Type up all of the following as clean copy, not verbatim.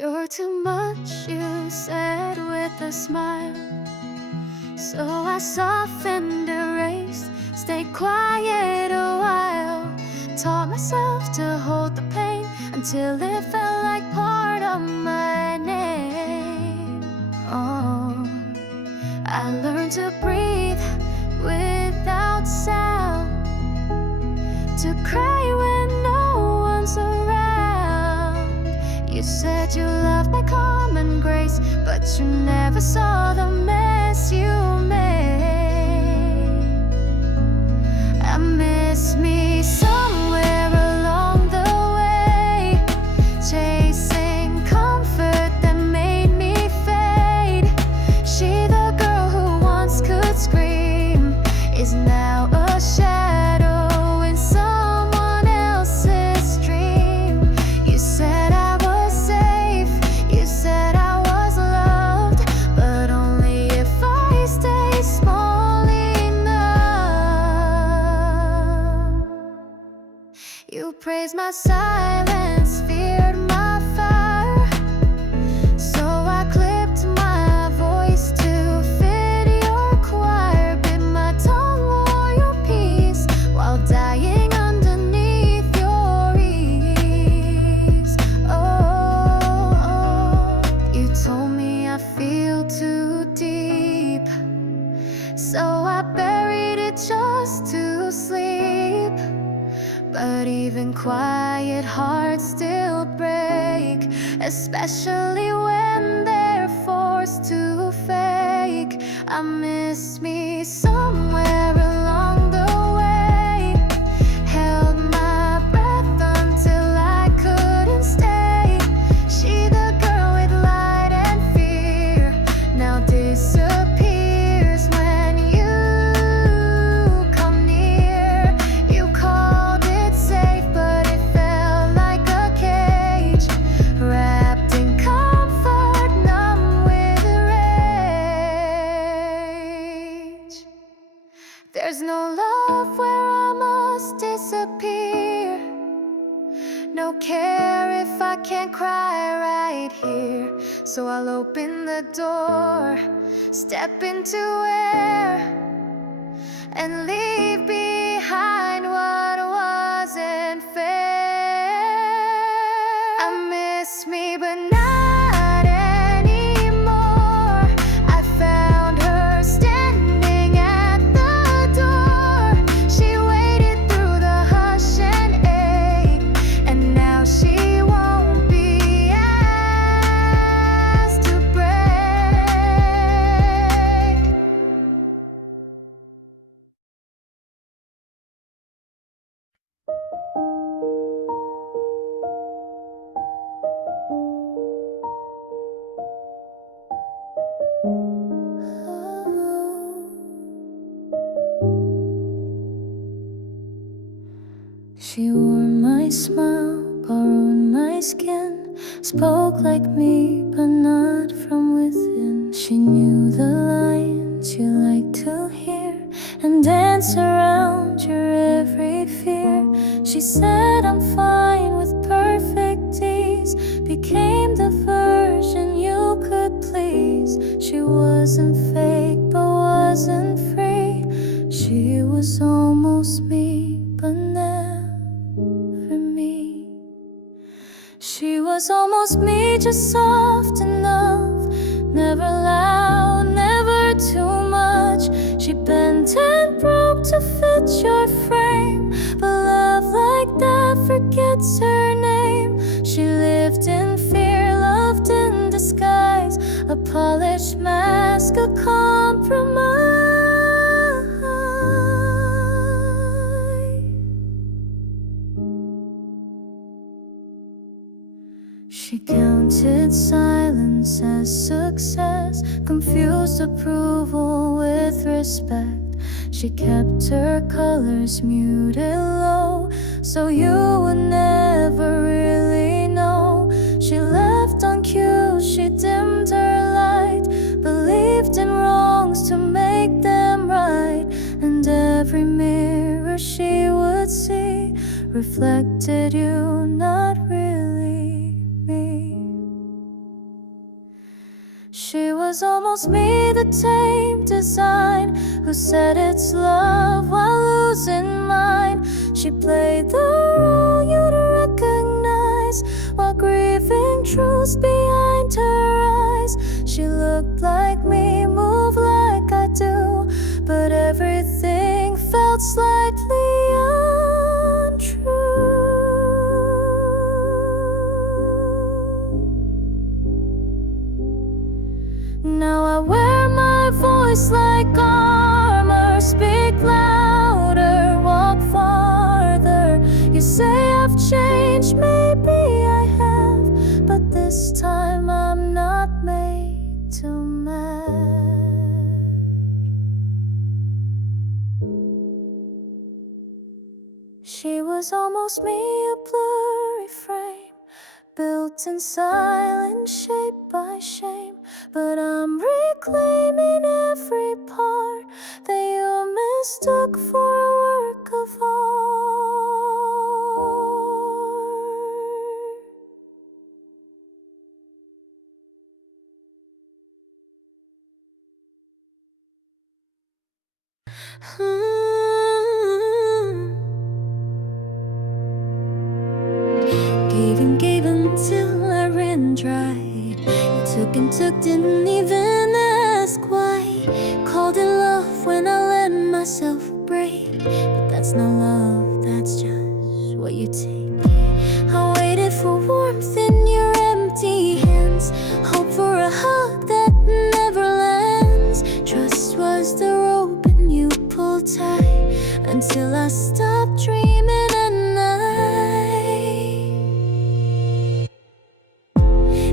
You're too much, you said with a smile. So I softened, erased, stayed quiet a while. Taught myself to hold the pain until it felt like part of my name. Oh, I learned to breathe without sound, to cry when no one's around. You said you loved my calm and grace, but you never saw the mess you made. I miss me somewhere along the way, chasing comfort that made me fade. She, the girl who once could scream, is now a shadow in someone else's dream. You said I was safe, you said I was loved, but only if I stay small enough. You praised my silence, feared my fire, so I clipped my voice to fit your choir. Bit my tongue, wore your peace, while dying underneath your ease. Oh, you told me I feel too deep, so I buried it just to sleep. But even quiet hearts still break, especially when they're forced to fake. I miss me somewhere along the way, held my breath until I couldn't stay. She, the girl with light and fear, now disappears when you come near. You called it safe, but it felt like a cage, wrapped in comfort, numb with rage. There's no love where I must disappear, no care if I can't cry right here. So I'll open the door, step into air, and leave behind what wasn't fair. I miss me, but not anymore. I found her standing at the door. She waited through the hush and ache, and now she won't be asked to break. She wore my smile, borrowed my skin, spoke like me, but not from within. She knew the lines you like to hear, and dance around your every fear. She said I'm fine with perfect ease, became the version you could please. She wasn't fake, but wasn't free. She was almost me, but never me. She was almost me, just soft enough, never loud, never too much. She bent and broke to fit your frame, but love like that forgets her name. She lived in fear, loved in disguise, a polished mask, a compromise. She counted silence as success, confused approval with respect. She kept her colors muted low, so you would never really know. She left on cue, she dimmed her light, believed in wrongs to make them right. And every mirror she would see reflected you, not really me. She was almost me, the tame design, who said it's love while losing mine. She played the role you'd recognize while grieving truths behind her eyes. She looked like me, moved like I do, but everything felt slightly untrue. Now I wear my voice like armor, speak louder, walk farther. You say I've changed, maybe I have, but this time I'm not made to match. She was almost me, a blurry frame, built in silence, shaped by shame. But I'm reclaiming every part that you mistook for a work of art. Gave until I ran dry. You took and took, didn't even ask why. Called it love when I let myself break, but that's not love, that's just what you take. I waited for warmth in your empty hands, hope for a hug that never lands. Trust was the rope and you pulled tight until I stopped dreaming at night.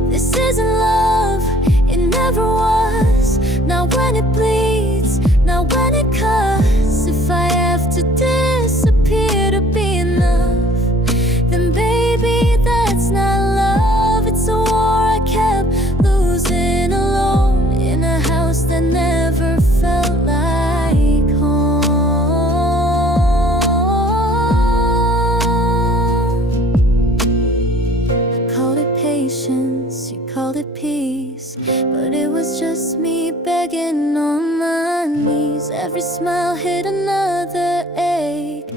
This isn't love, it never was. Not when it bleeds, not when it cuts. If I have to disappear to be enough, then baby, that's not love. It's a war I kept losing alone in a house that never felt like home. Called it patience, you called it peace, but it was just me begging on my knees. Every smile hit another ache,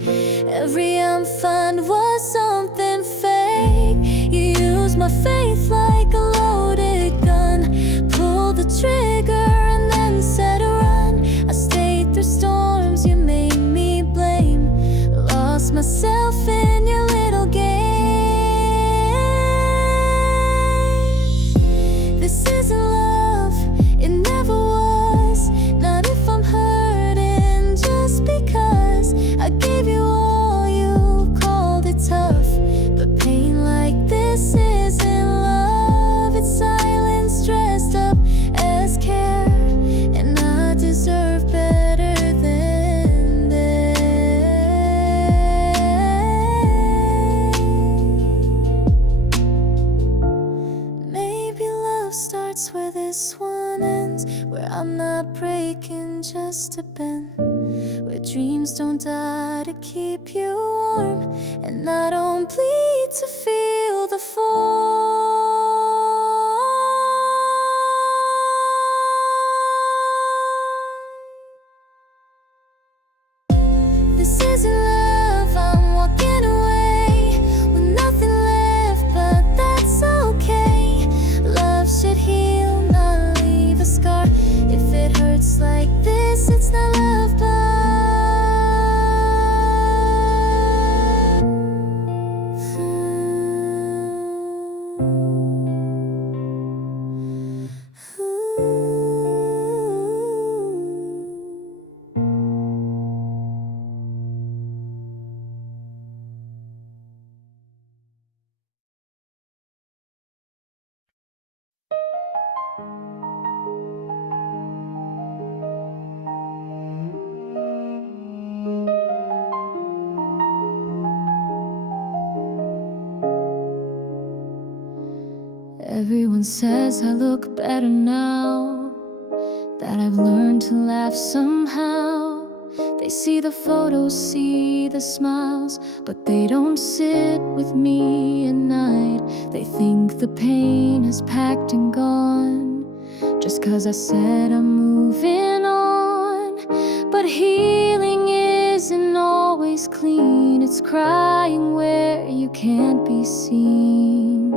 every I'm fine was something fake. You used my faith like a loaded gun, pulled the trigger and then said run. I stayed through storms you made me blame, lost myself in your little game. This isn't love, it never was. Not if I'm hurting just because I gave you all, you called it tough. But pain like this isn't love, it's silence dressed up as care, and I deserve better than this. Maybe love starts where this one ends, where I'm not breaking just to bend, where dreams don't die to keep you warm, and I don't bleed to feel the fall. This isn't love, I'm walking away with nothing left, but that's okay. Love should heal, not leave a scar. If it hurts like this, it's not love, but everyone says I look better now that I've learned to laugh somehow. They see the photos, see the smiles, but they don't sit with me at night. They think the pain is packed and gone, just 'cause I said I'm moving on. But healing isn't always clean. It's crying where you can't be seen.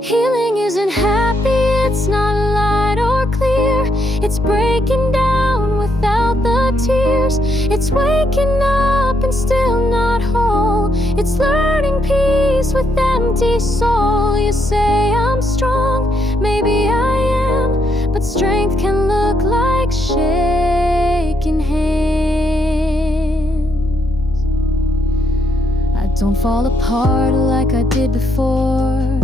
Healing isn't happy, it's not light or clear. It's breaking down without the tears. It's waking up and still not whole. It's learning peace with empty soul. You say I'm strong, maybe I am, but strength can look like shaking hands. I don't fall apart like I did before,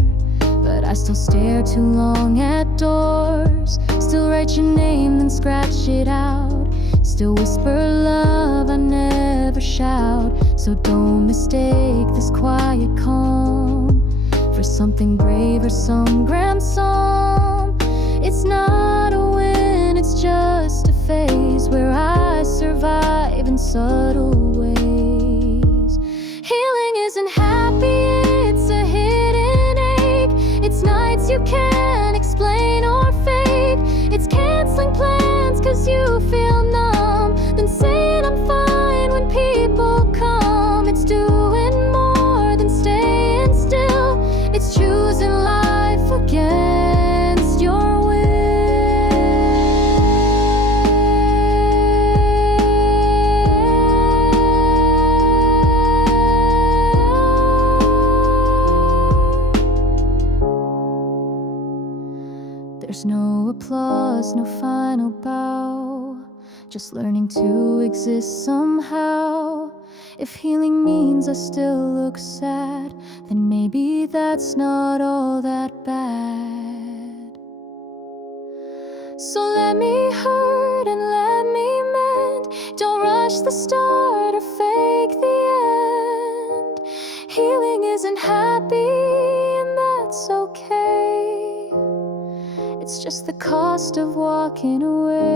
but I still stare too long at doors. Still write your name, then scratch it out. Still whisper love I never shout. So don't mistake this quiet calm for something brave or some grand psalm. It's not a win, it's just a phase where I survive in subtle ways. Healing isn't happy, it's a hidden ache. It's nights you can't explain or fake. It's canceling plans 'cause you feel numb, then saying I'm fine when people come. It's doing more than staying still. It's choosing life against your will. There's no applause, no final bow, just learning to exist somehow. If healing means I still look sad, then maybe that's not all that bad. So let me hurt and let me mend. Don't rush the start or fake the end. Healing isn't happy, and that's okay. It's just the cost of walking away.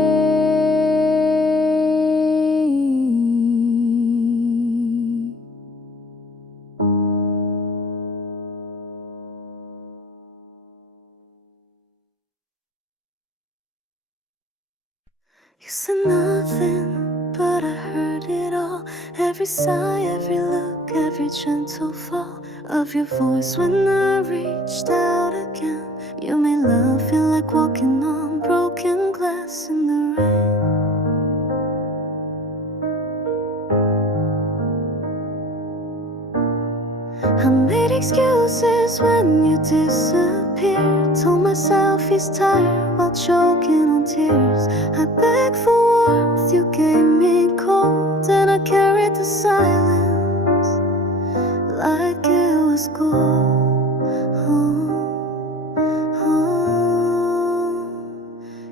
You said nothing, but I heard it all. Every sigh, every look, every gentle fall of your voice when I reached out again. You made love feel like walking on broken glass in the rain. I made excuses when you disappeared. Told myself he's tired while choking on tears. I begged for warmth, you gave me cold, and I carried the silence like it was gold.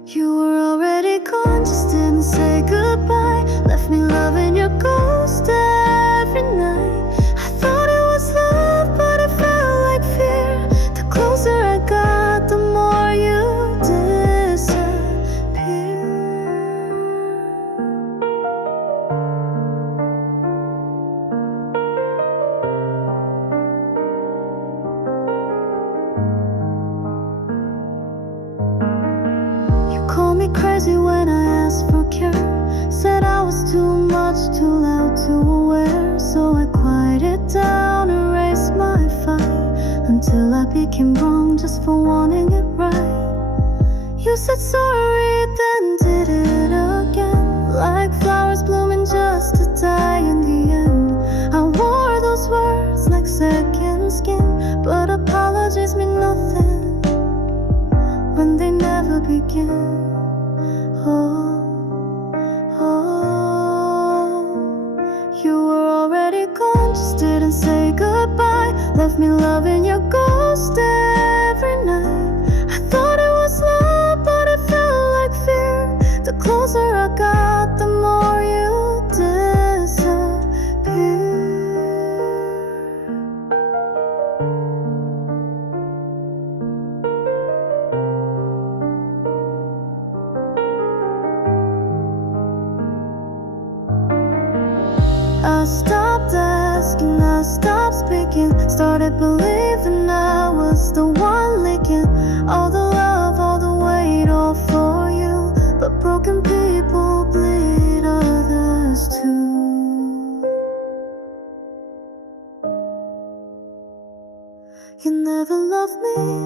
You were already gone, just didn't say goodbye. Left me loving your ghost every night. I thought it was love, but it felt like fear. The closer I got, the more you disappeared. You called me crazy when I asked for cure. Said I was too much, too loud, too aware. So I quieted down, erased my fight, until I became wrong just for wanting it right. You said sorry, then did it again, like flowers blooming just to die in the end. I wore those words like second skin, but apologies mean nothing when they never begin. You were already gone, just didn't say goodbye. Left me loving your ghost every night. I thought it was love, but it felt like fear. The closer I got, the more you disappeared. I stopped asking, I stopped speaking. Started believing I was the one leaking all the love, all the weight, all for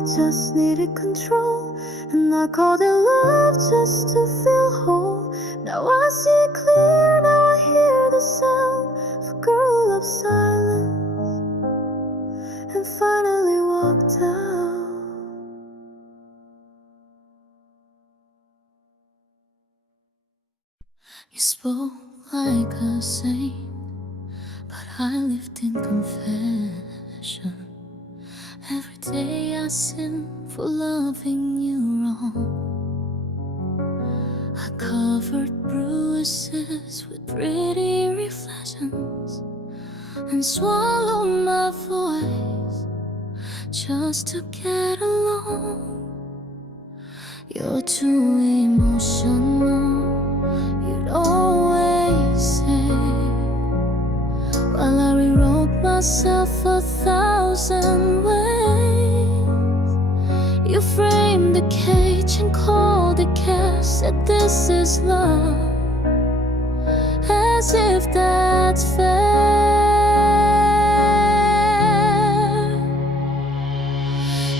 just needed control, and I called it love just to feel whole. Now I see clear, now I hear the sound of a girl who loves silence and finally walked out. You spoke like a saint, but I lived in confession. Every day I sin for loving you wrong. I covered bruises with pretty reflections and swallowed my voice just to get along. You're too emotional, you'd always say, while I rewrote myself 1,000 ways. You framed the cage and called it care, said this is love, as if that's fair.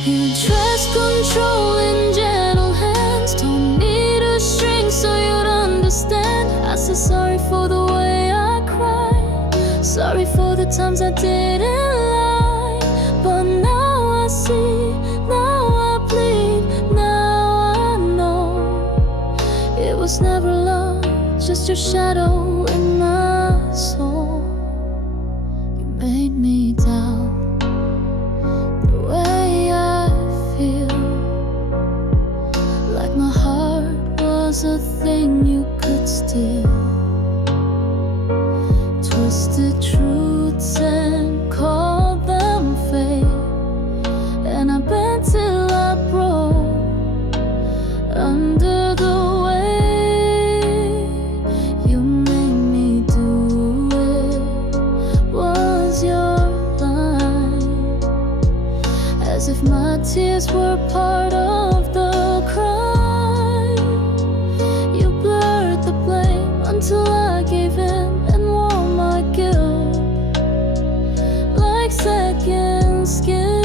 You dressed control in gentle hands, told me to shrink so you'd understand. I said sorry for the way I cried, sorry for the times I didn't lie. But now I see, now I bleed, now I know it was never love, just your shadow in my soul. You made me doubt the way I feel, like my heart was a thing you could steal. Twisted truths and called them fake, and I bent till I broke under the weight. You made me do it, was your line, as if my tears were part of the crime. You blurred the blame until I gave in and wore my guilt like second skin.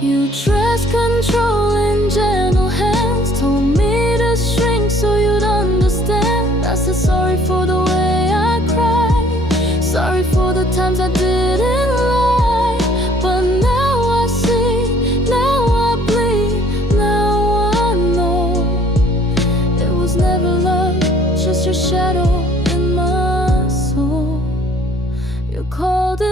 You dressed control in gentle hands, told me to shrink so you'd understand. I said sorry for the way I cried, sorry for the times I didn't lie. But now I see, now I bleed, now I know it was never love, just your shadow in my soul. You called it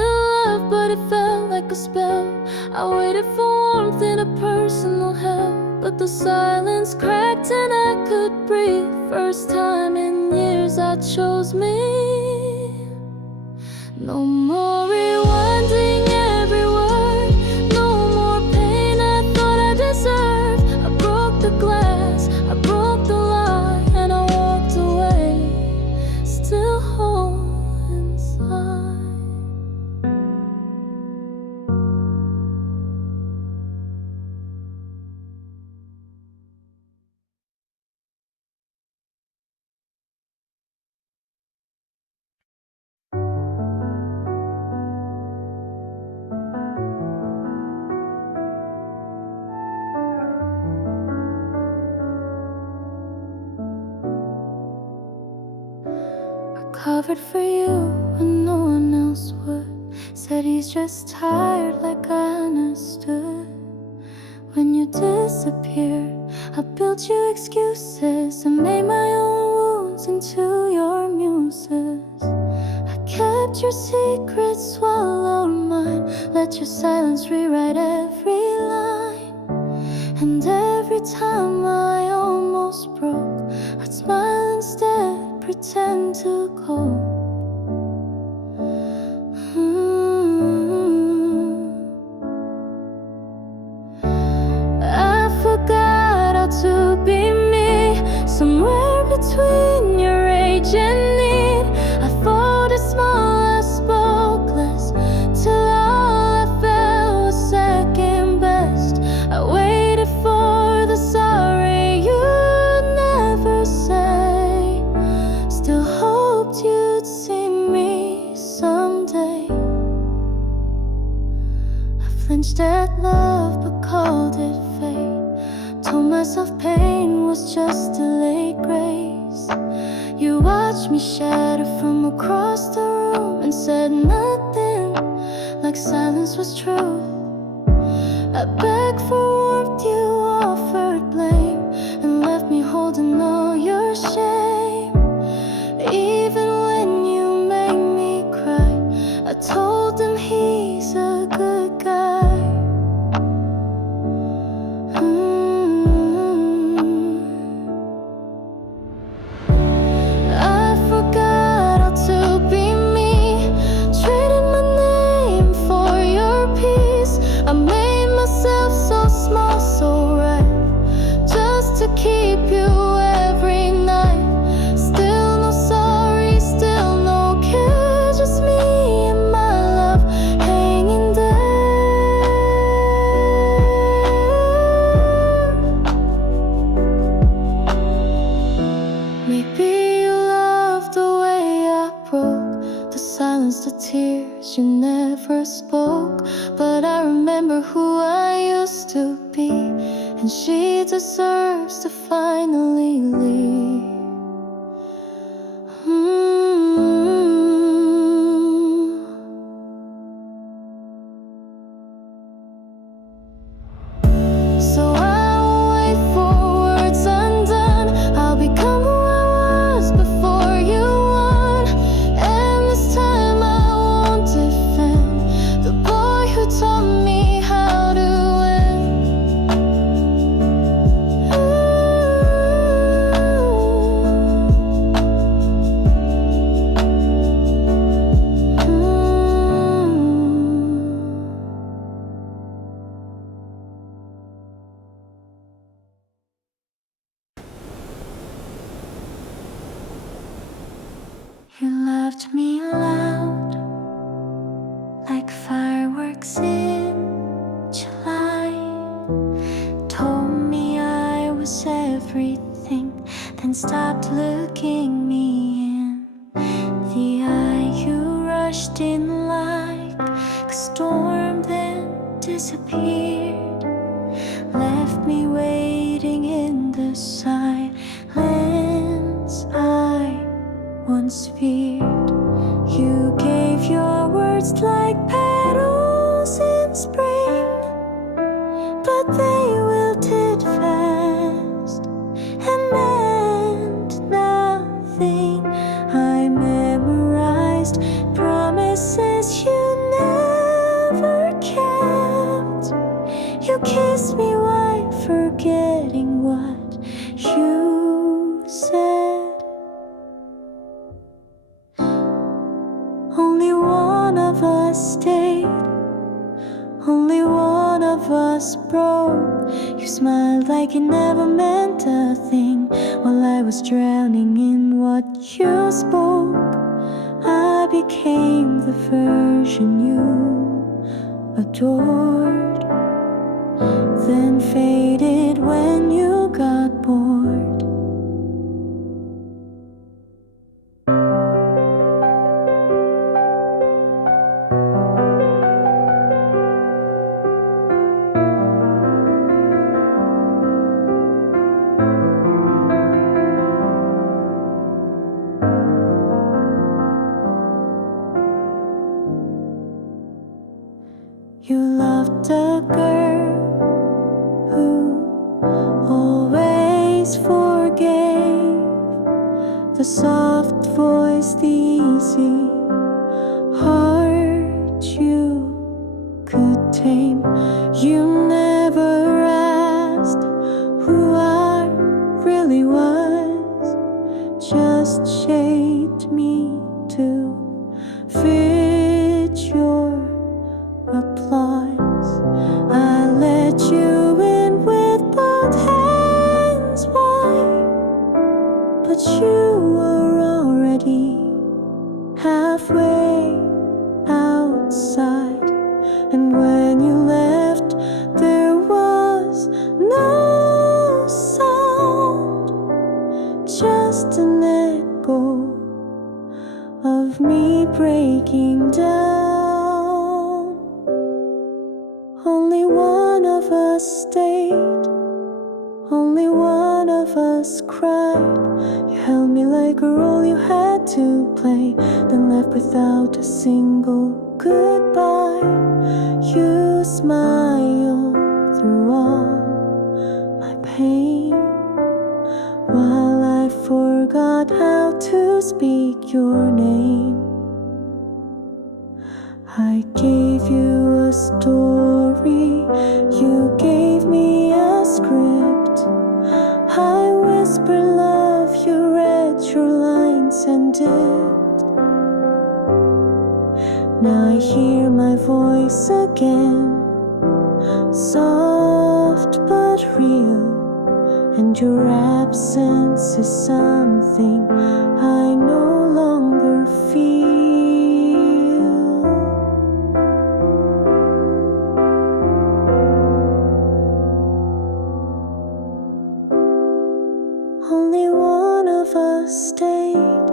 love, but it felt like a spell. I waited for warmth in a personal hell, but the silence cracked and I could breathe. First time in years I chose me. No more rewinding every word, no more pain I thought I deserved. I broke the glass, I broke the lie, and I walked away, still whole inside. Covered for you when no one else would. Said he's just tired, like I understood. When you disappeared, I built you excuses and made my own wounds into your muses. I kept your secrets, swallowed mine, let your silence rewrite every line. And every time I almost broke, I'd smile instead, pretend to cope. I forgot how to be me, somewhere between your rage and need. I thought as small, I spoke less, till all I felt was second best. I waited for the sorry you'd never say, still hoped you'd see me someday. Flinched at love but called it fate. Told myself pain was just delayed grace. You watched me shatter from across the room and said nothing, like silence was true. I begged for warmth, you offered blame, and left me holding all your shame. Even when you made me cry, I told him he's a good guy. I forgot how to be me, traded my name for your peace. I made myself so small, so right, just to keep you every night. Still no sorry, still no care, just me and my love hanging there. Maybe you love the way I broke, the silence, the tears you never spoke. But I remember who I used to be, and she deserves to finally leave. So I will wait for words undone. I'll become who I was before you won. And this time I won't defend the boy who taught me how to win. You loved me loud, like fireworks in July. Told me I was everything, then stopped looking me in the eye. You rushed in like a storm, then disappeared. Left me waiting in the silence I once feared. You gave your words like petals in spring, but they wilted fast and meant nothing. I memorized promises you never kept. You kissed me while forgetting what you said. Only one of us stayed, only one of us broke. You smiled like it never meant a thing, while I was drowning in what you spoke. I became the version you adored, then faded when you got bored. You loved a girl who always forgave, the soft voice, the easy heart you could tame. You never asked who I really was, just shaped me to fit your applause. I let you in with both hands wide, but you were already halfway outside. And when you left, there was no sound, just an echo of me breaking down. Only one of us stayed, only one of us cried. You held me like a role you had to play, then left without a single goodbye. You smiled through all my pain, while I forgot how to speak your name. I gave you a story, you gave me a script. I whispered love, you read your lines and dipped. Now I hear my voice again, soft but real, and your absence is something I no longer feel. Only one of us stayed,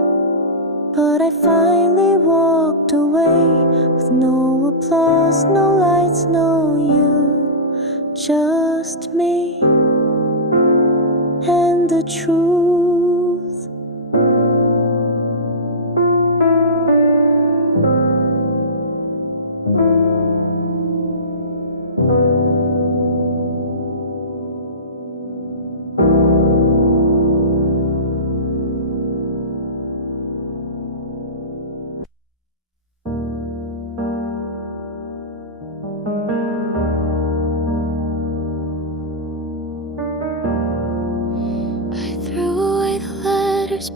but I finally walked away with no applause, no lights, no you, just me and the truth.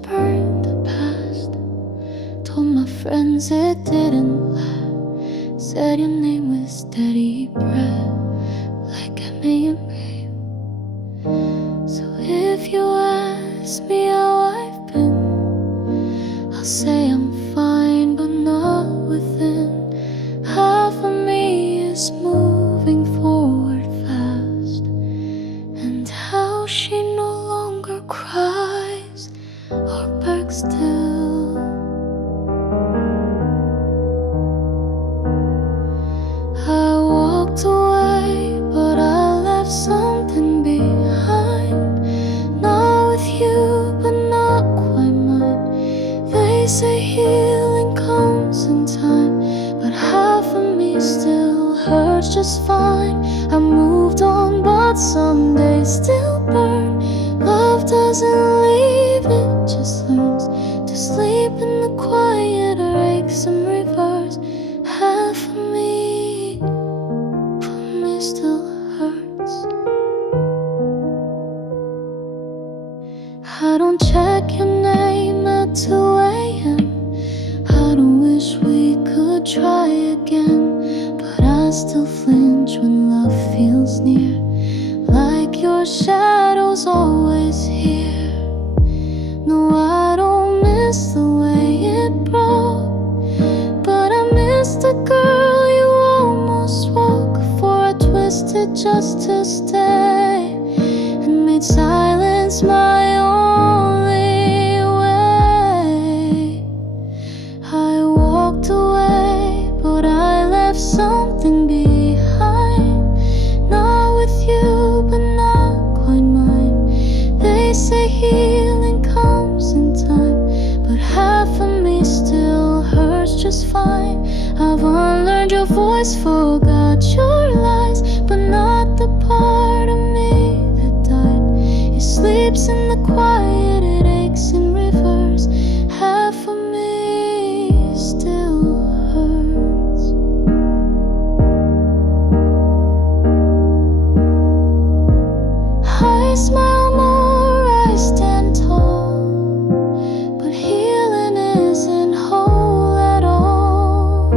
Burned the past, told my friends it didn't last, said your name with steady breath, like I may have made. So if you ask me how I've been, I'll say I'm fine but not within. Half of me is moving forward fast, and how she no longer cries Heartbreak still. I walked away, but I left something behind. Not with you, but not quite mine. They say healing comes in time, but half of me still hurts just fine. I moved on, but some days still burn. Love doesn't leave, it just learns to sleep in the quiet, aches and reverse. Half of me, but me still hurts. I don't check your name at 2 a.m. I don't wish we could try again, but I still flinch when love feels near, like your shadow's always here. No, I don't miss the way it broke, but I miss the girl you almost woke for. I twisted just to stay and made silence my only way. I walked away, but I left something behind. Not with you, but not quite mine. They say healing comes in time, but half of me still hurts just fine. I've unlearned your voice, forgot your lies, but not the part of me that died. It sleeps in the quiet, it aches in reverse. Half of me still hurts. I smile more, I stand tall, but healing isn't whole at all.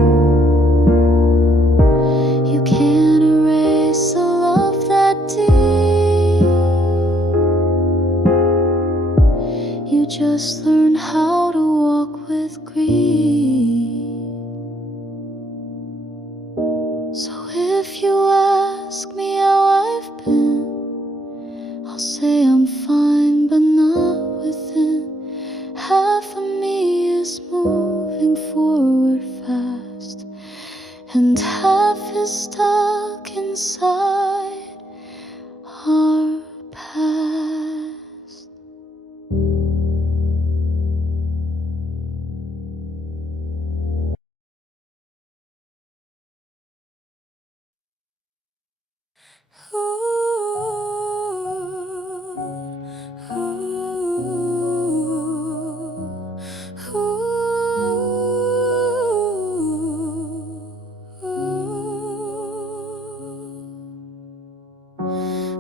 You can't erase a love that deep. You just learn how to walk with grief. So if you ask me how I've been, I'll say I'm fine but not within. Half of me is moving forward fast, and half is stuck inside our past.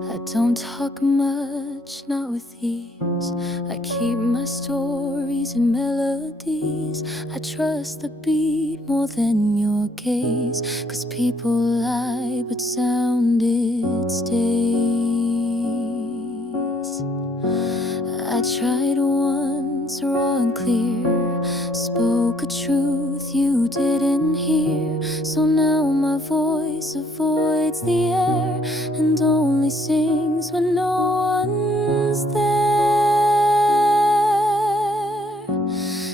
I don't talk much, not with ease. I keep my stories and melodies. I trust the beat more than your gaze, 'cause people lie, but sound it stays. I tried once, raw and clear, spoke a truth you didn't hear. So now my voice avoids the air and only sings when no one's there.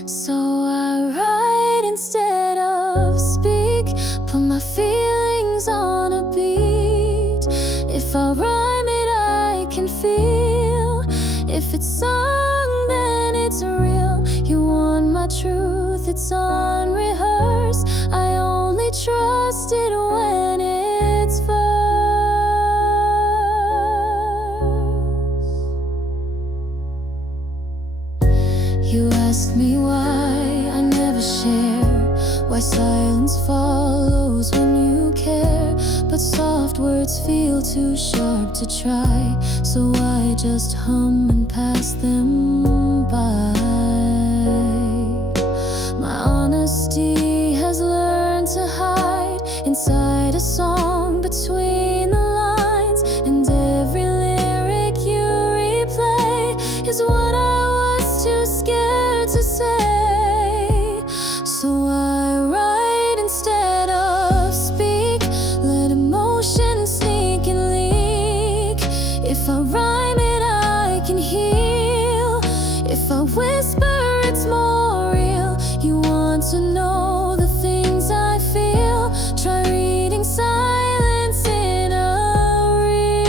So I write instead of speak, put my feelings on a beat. If I rhyme it, I can feel. If it's sung, then it's real. You want my truth, it's unrehearsed. I only trust it when it's first. You asked me why I never share, why silence follows when you care. But soft words feel too sharp to try, so I just hum and pass them by. My honesty has learned to hide inside a song between the lines, and every lyric you replay is what I was too scared to say. So I write instead of speak, let emotion sneak and leak. If I rhyme it, I can heal. If I whisper, it's more real. You want to know the things I feel? Try reading silence in a reel.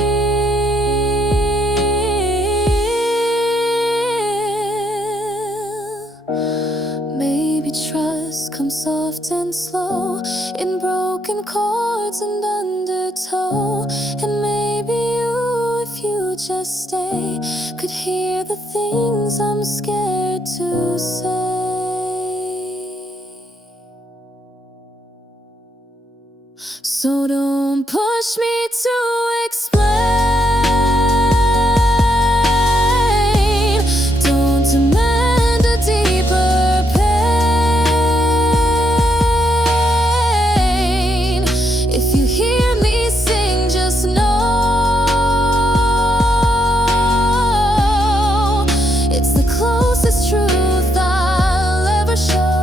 Maybe trust comes soft and slow, in broken chords and undertow. And maybe you, if you just stay, could hear the things I'm scared to say. So don't push me to explain. Don't demand a deeper pain. If you hear me sing, just know it's the closest truth I'll ever show.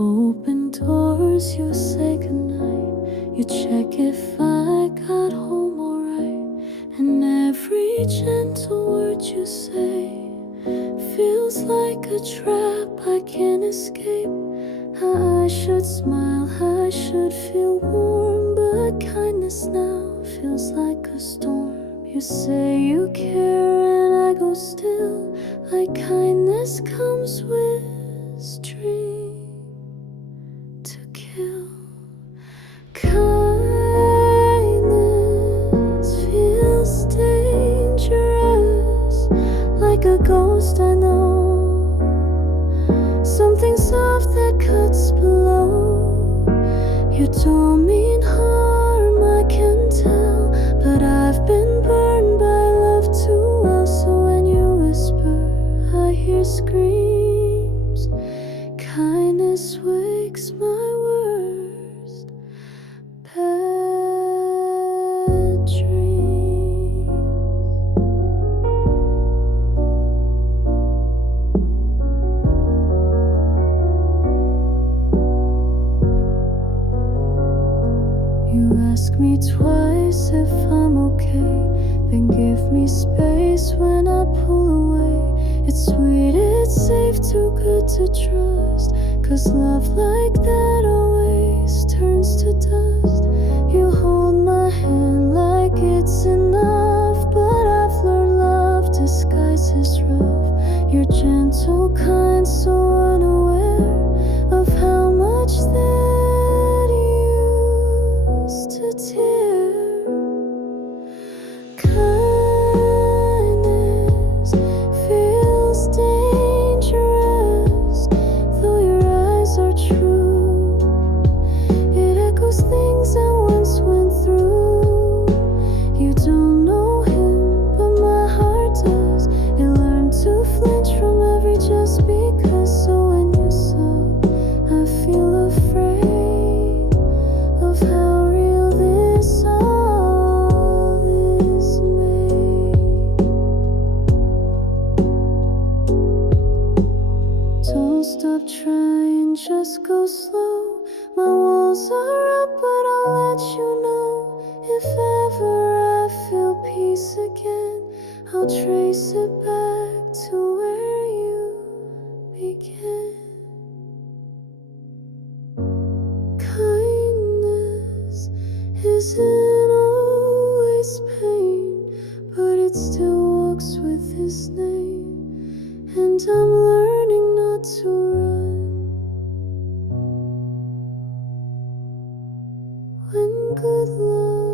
Open doors, you say goodnight. You check if I got home alright. And every gentle word you say feels like a trap I can't escape. How I should smile, how I should feel warm, but kindness now feels like a storm. You say you care and I go still, like kindness comes with strings to kill. Kindness feels dangerous, like a ghost I know. Something soft that cuts below. You don't mean harm, I can tell, but I've been burned by love too well. So when you whisper, I hear screams. Kindness wakes my worst bad dreams. You ask me twice if I'm okay, then give me space when I pull away. It's sweet, it's safe, too good to trust, 'cause love like that always turns to dust. You hold my hand like it's enough, but I've learned love disguises rough. You're gentle, kind, so unaware of how much that used to tear. Kindness feels dangerous, though your eyes are true. It echoes things I once went through. You don't know him, but my heart does. It learned to flinch from every just because. So when you saw, I feel afraid of how real this all is made. Don't stop trying, just go slow. My walls are up, but I'll let you know. If ever I feel peace again, I'll trace it back to where you began. Kindness isn't always pain, but it still walks with his name. And I'm learning not to run when good love